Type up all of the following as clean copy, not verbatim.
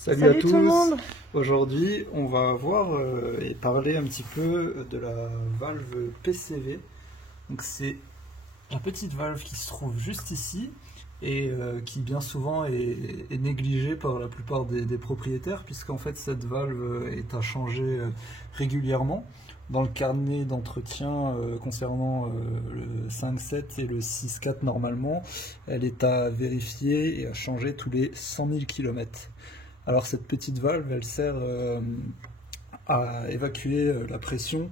Salut à Tout le tous. monde. Aujourd'hui, on va voir et parler un petit peu de la valve PCV. Donc c'est la petite valve qui se trouve juste ici et qui bien souvent est négligée par la plupart des propriétaires, puisqu'en fait cette valve est à changer régulièrement. Dans le carnet d'entretien concernant le 5.7 et le 6.4 normalement, elle est à vérifier et à changer tous les 100 000 km. Alors cette petite valve, elle sert à évacuer la pression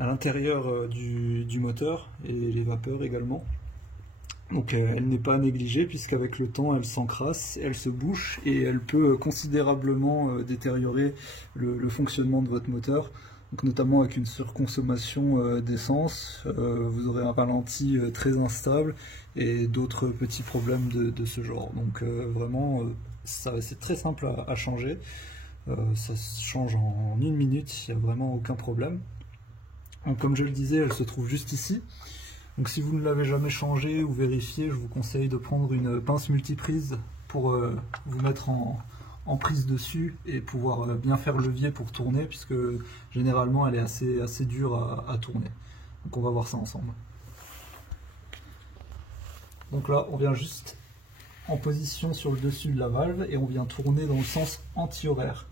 à l'intérieur du moteur et les vapeurs également. Donc elle n'est pas négligée, puisqu'avec le temps elle s'encrasse, elle se bouche et elle peut considérablement détériorer le fonctionnement de votre moteur. Donc notamment avec une surconsommation d'essence, vous aurez un ralenti très instable et d'autres petits problèmes de ce genre. Donc vraiment, c'est très simple à changer. Ça se change en 1 minute, il n'y a vraiment aucun problème. Donc, comme je le disais, elle se trouve juste ici. Donc si vous ne l'avez jamais changé ou vérifié, je vous conseille de prendre une pince multiprise pour vous mettre en prise dessus et pouvoir bien faire levier pour tourner, puisque généralement elle est assez dure à tourner. Donc on va voir ça ensemble. Donc là on vient juste en position sur le dessus de la valve et on vient tourner dans le sens anti-horaire.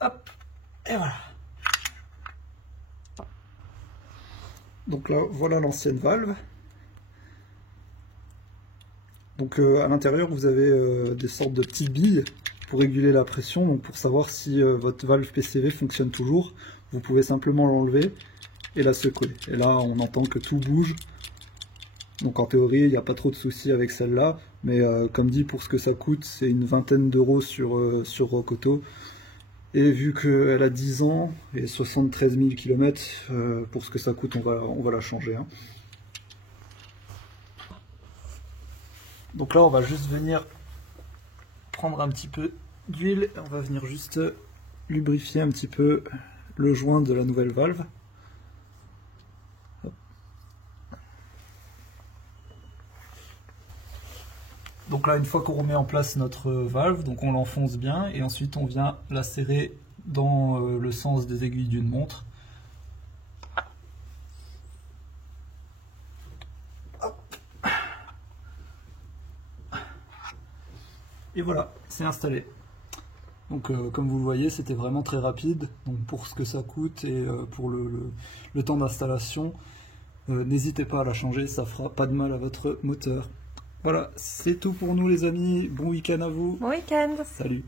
Hop, et voilà. Donc là, voilà l'ancienne valve. Donc à l'intérieur, vous avez des sortes de petites billes pour réguler la pression. Donc pour savoir si votre valve PCV fonctionne toujours, vous pouvez simplement l'enlever et la secouer. Et là, on entend que tout bouge. Donc en théorie, il n'y a pas trop de soucis avec celle-là. Mais comme dit, pour ce que ça coûte, c'est une vingtaine d'euros sur Rock Auto. Et vu qu'elle a 10 ans et 73 000 km, pour ce que ça coûte, on va la changer. Hein. Donc là, on va juste venir prendre un petit peu d'huile. On va venir juste lubrifier un petit peu le joint de la nouvelle valve. Hop. Donc là, une fois qu'on remet en place notre valve, donc on l'enfonce bien et ensuite on vient la serrer dans le sens des aiguilles d'une montre. Hop. Et voilà, c'est installé. Donc comme vous le voyez, c'était vraiment très rapide. Donc pour ce que ça coûte et pour le temps d'installation, n'hésitez pas à la changer, ça fera pas de mal à votre moteur. Voilà, c'est tout pour nous les amis, bon week-end à vous. Bon week-end. Salut.